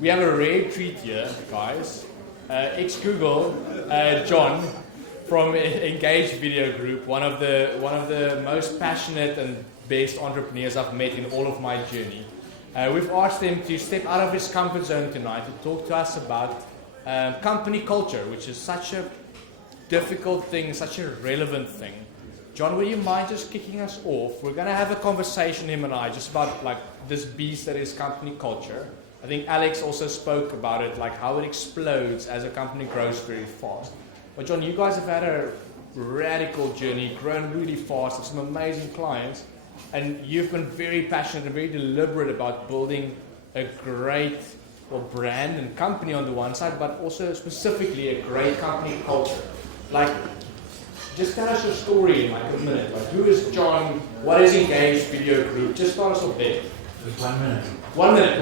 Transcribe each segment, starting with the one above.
We have a rare treat here, guys. Ex-Google, John from Engage Video Group, one of the most passionate and best entrepreneurs I've met in all of my journey. We've asked him to step out of his comfort zone tonight to talk to us about company culture, which is such a difficult thing, such a relevant thing. John, will you mind just kicking us off? We're going to have a conversation, him and I, just about like this beast that is company culture. I think Alex also spoke about it, like how it explodes as a company grows very fast. But John, you guys have had a radical journey, grown really fast, have some amazing clients, and you've been very passionate and very deliberate about building a great brand and company on the one side, but also specifically a great company culture. Like, just tell us your story in like a minute. Like, who is John? What is Engage Video Group? Just start us off there. Just 1 minute. 1 minute,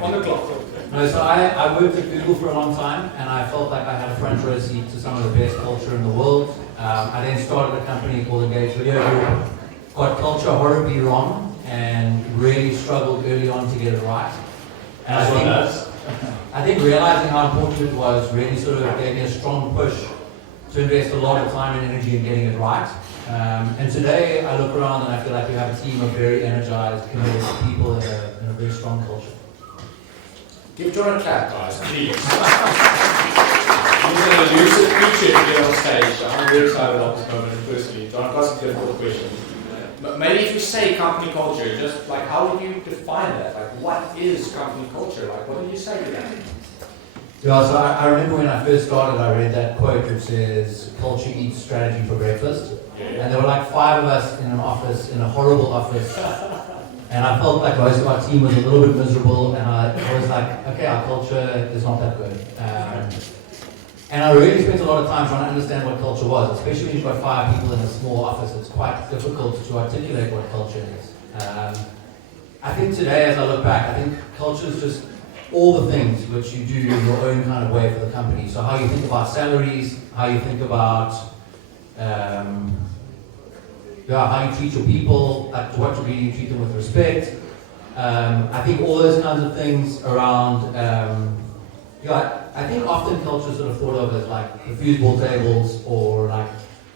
on the clock. No, so I worked at Google for a long time, and I felt like I had a front row seat to some of the best culture in the world. I then started a company called Engage Video Group, got culture horribly wrong, and really struggled early on to get it right. And I think realizing how important it was really sort of gave me a strong push to invest a lot of time and energy in getting it right. And today I look around and I feel like we have a team of very energized, committed people in a very strong culture. Give John a clap, guys, please. He's an elusive creature here on stage. I'm very excited about this moment personally. John, I've got some difficult questions. But maybe if you say company culture, just like how would you define that? Like, what is company culture? Like, what did you say to that? Yeah, so I remember when I first started, I read that quote which says, "Culture eats strategy for breakfast." And there were like 5 of us in an office, in a horrible office. And I felt like most of our team was a little bit miserable, and I was like, okay, our culture is not that good. And I really spent a lot of time trying to understand what culture was, especially when you've got 5 people in a small office. It's quite difficult to articulate what culture is. I think today, as I look back, I think culture is just all the things which you do in your own kind of way for the company. So how you think about salaries, how you think about how you treat your people, like to what degree you treat them with respect. I think all those kinds of things around, I think often culture is sort of thought of as like the foosball tables or like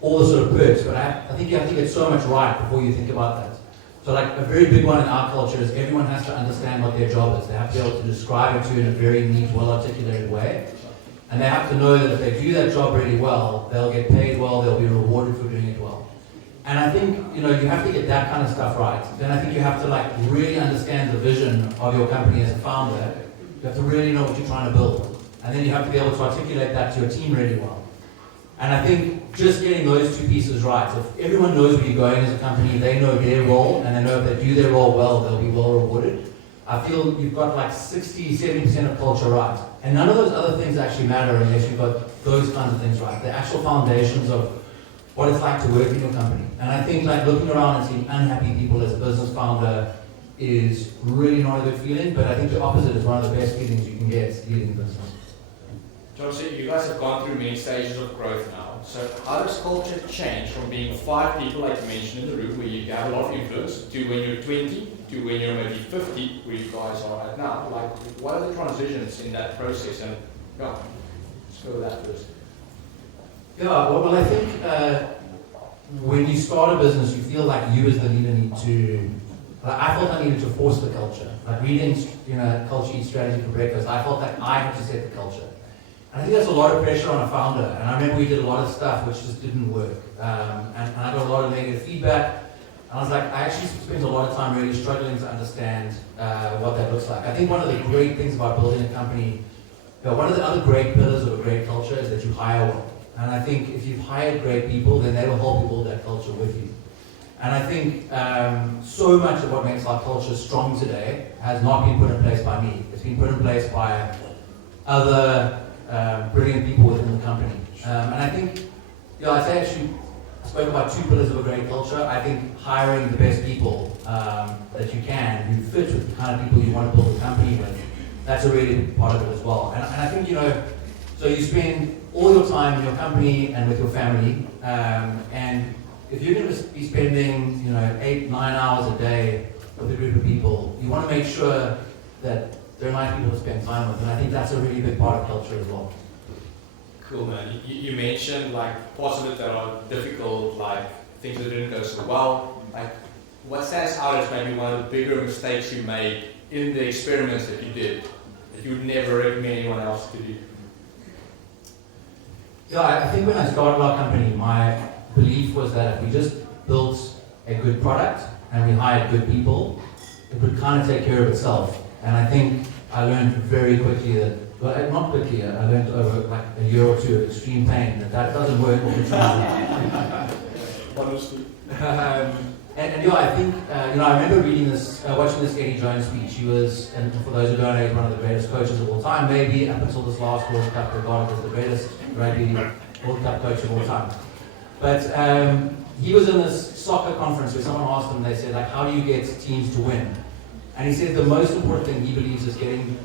all the sort of perks, but I think you have to get so much right before you think about that. So like a very big one in our culture is everyone has to understand what their job is. They have to be able to describe it to you in a very neat, well-articulated way. And they have to know that if they do that job really well, they'll get paid well, they'll be rewarded for doing it well. And I think, you have to get that kind of stuff right. Then I think you have to like really understand the vision of your company as a founder. You have to really know what you're trying to build. And then you have to be able to articulate that to your team really well. And I think just getting those 2 pieces right, if everyone knows where you're going as a company, they know their role, and they know if they do their role well, they'll be well rewarded. I feel you've got like 60-70% of culture right. And none of those other things actually matter unless you've got those kinds of things right. The actual foundations of what it's like to work in your company. And I think like looking around and seeing unhappy people as a business founder is really not a good feeling, but I think the opposite is one of the best feelings you can get leading business. John, so you guys have gone through many stages of growth now. So how does culture change from being 5 people, like you mentioned in the room, where you have a lot of influence, to when you're 20, to when you're maybe 50, where you guys are at now? Like, what are the transitions in that process? And let's go with that first. Yeah, well I think when you start a business, you feel like you as the leader need to, I felt I needed to force the culture. Like reading, Culture Eats Strategy for Breakfast, I felt like I had to set the culture. And I think that's a lot of pressure on a founder. And I remember we did a lot of stuff which just didn't work. And I got a lot of negative feedback. And I was like, I actually spent a lot of time really struggling to understand what that looks like. I think one of the great things about building a company, one of the other great pillars of a great culture is that you hire well. And I think if you've hired great people, then they will help you build that culture with you. And I think so much of what makes our culture strong today has not been put in place by me. It's been put in place by other brilliant people within the company. And I think, I'd say actually, I spoke about 2 pillars of a great culture. I think hiring the best people that you can, who fit with the kind of people you want to build a company with, that's a really big part of it as well. And I think, so you spend all your time in your company and with your family, and if you're going to be spending, 8-9 hours a day with a group of people, you want to make sure that they're nice people to spend time with, and I think that's a really big part of culture as well. Cool, man. You mentioned like parts of it that are difficult, like things that didn't go so well. Like, what stands out as maybe one of the bigger mistakes you made in the experiments that you did that you would never recommend anyone else to do? Yeah, I think when I started our company, my belief was that if we just built a good product and we hired good people, it would kind of take care of itself. And I think I learned very quickly that, well, not quickly, I learned over like a year or two of extreme pain that doesn't work all the time. Honestly. And yeah, I think, I remember reading this, watching this Eddie Jones speech. He was, and for those who don't know, he's one of the greatest coaches of all time, maybe up until this last World Cup, regarded as the greatest rugby World Cup coach of all time. But he was in this soccer conference where someone asked him, they said, like, how do you get teams to win? And he said the most important thing he believes is getting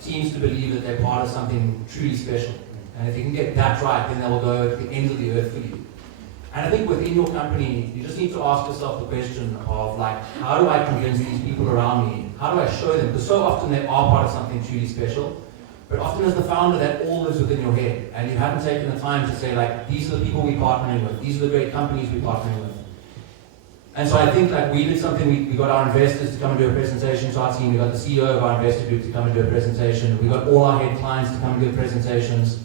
teams to believe that they're part of something truly special. And if you can get that right, then they will go to the ends of the earth for you. And I think within your company, you just need to ask yourself the question of, like, how do I convince these people around me? How do I show them? Because so often they are part of something truly special. But often as the founder, that all lives within your head. And you haven't taken the time to say, like, these are the people we're partnering with. These are the great companies we're partnering with. And so I think, like, we did something. We got our investors to come and do a presentation to our team. We got the CEO of our investor group to come and do a presentation. We got all our head clients to come and give presentations.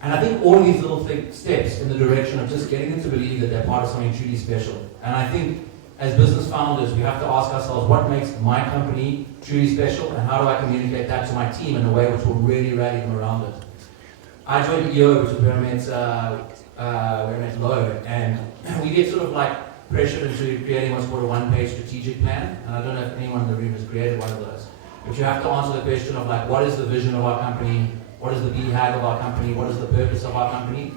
And I think all of these little steps in the direction of just getting them to believe that they're part of something truly special. And I think as business founders, we have to ask ourselves, what makes my company truly special, and how do I communicate that to my team in a way which will really rally them around it? I joined EO, which is where I met Lo, and we get sort of like pressured into creating what's called a one-page strategic plan. And I don't know if anyone in the room has created one of those. But you have to answer the question of, like, what is the vision of our company? What is the BHAG of our company? What is the purpose of our company?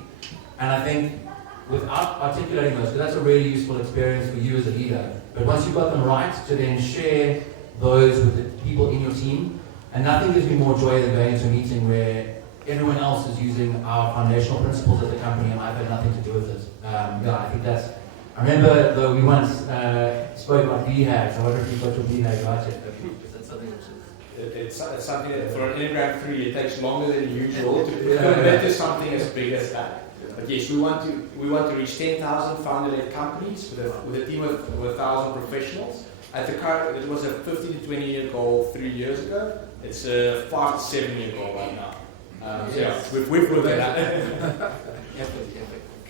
And I think without articulating those, because that's a really useful experience for you as a leader, but once you've got them right, to then share those with the people in your team, and nothing gives me more joy than going to a meeting where everyone else is using our foundational principles as a company and I've had nothing to do with it. I think that's, I remember though we once spoke about BHAGs. I wonder if you've got your BHAG right yet. Is that something which is... It's something that for an Enneagram 3 it takes longer than usual to commit to something as big as that. But yes, we want to reach 10,000 founder-led companies with a team of 1,000 professionals. At the current, it was a 15 to 20 year goal 3 years ago. It's a 5 to 7 year goal right now. Yes. We've looked at that.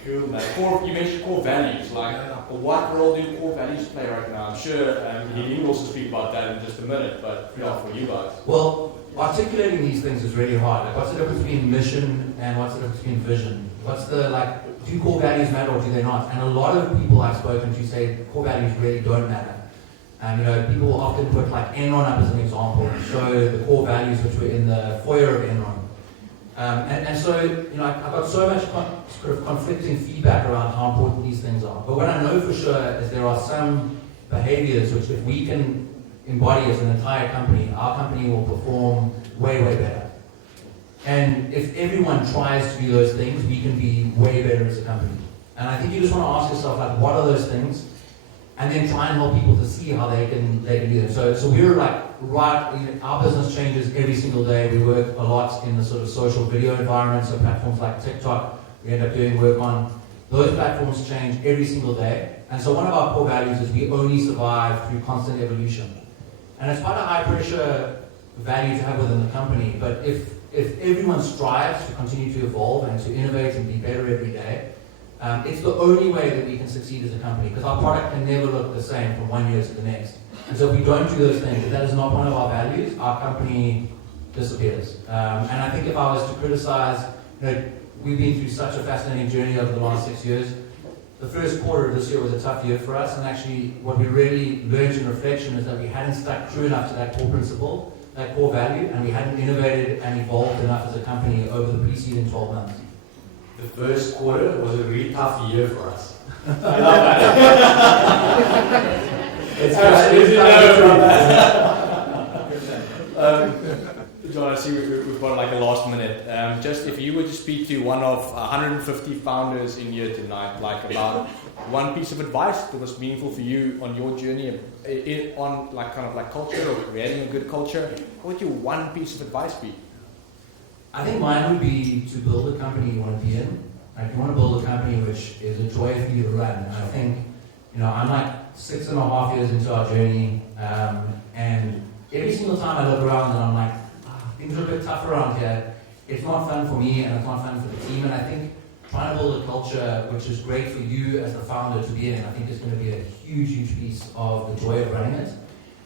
Cool, man. You mentioned core values. Like, what role do core values play right now? I'm sure he will also speak about that in just a minute, but for you guys. Well, articulating these things is really hard. Like, what's the difference between mission and what's the difference between vision? What's the, like, do core values matter or do they not? And a lot of people I've spoken to say core values really don't matter. People will often put, like, Enron up as an example and show the core values which were in the foyer of Enron. So, I've got so much sort of conflicting feedback around how important these things are. But what I know for sure is there are some behaviors which, if we can embody as an entire company, our company will perform way, way better. And if everyone tries to do those things, we can be way better as a company. And I think you just want to ask yourself, like, what are those things? And then try and help people to see how they can do them. So we're like, our business changes every single day. We work a lot in the sort of social video environment, so platforms like TikTok, we end up doing work on. Those platforms change every single day. And so one of our core values is we only survive through constant evolution. And it's quite a high pressure value to have within the company, but if everyone strives to continue to evolve and to innovate and be better every day, it's the only way that we can succeed as a company, because our product can never look the same from one year to the next. And so if we don't do those things, if that is not one of our values, our company disappears. And I think if I was to criticize, we've been through such a fascinating journey over the last 6 years. The first quarter of this year was a tough year for us, and actually what we really learned in reflection is that we hadn't stuck true enough to that core principle, that core value, and we hadn't innovated and evolved enough as a company over the preceding 12 months. The first quarter was a really tough year for us. I love that. It's absolutely John, John, I see we've got like a last minute. Just if you were to speak to one of 150 founders in here tonight, like about one piece of advice that was meaningful for you on your journey on like kind of like culture or creating a good culture, what would your one piece of advice be? I think mine would be to build a company you want to be in. Like you want to build a company which is a joy for you to run. And I think, I'm like 6.5 years into our journey, and every single time I look around and I'm like, things are a bit tough around here. It's not fun for me and it's not fun for the team. And I think trying to build a culture which is great for you as the founder to be in, I think is going to be a huge, huge piece of the joy of running it.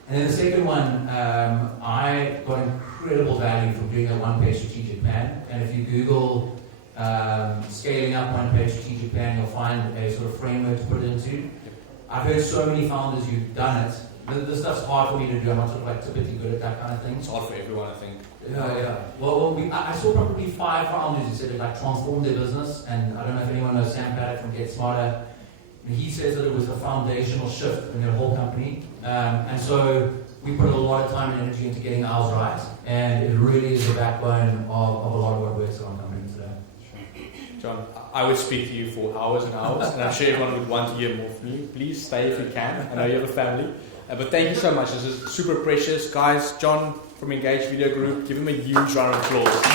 And then the second one, I got incredible value from doing a one-page strategic plan. And if you Google scaling up one-page strategic plan, you'll find a sort of framework to put it into. I've heard so many founders who've done it. This stuff's hard for me to do. I'm not sort of like typically good at that kind of thing. It's hard for everyone, I think. Yeah. Well, I saw probably 5 founders who said it like transformed their business. And I don't know if anyone knows Sam Paddock from Get Smarter. And he says that it was a foundational shift in their whole company. And so we put a lot of time and energy into getting ours right. And it really is the backbone of a lot of what works in our company today. John, I would speak to you for hours and hours, and I'm sure everyone would want to hear more from you. Please stay if you can. I know you have a family. But thank you so much. This is super precious. Guys, John from Engage Video Group, give him a huge round of applause.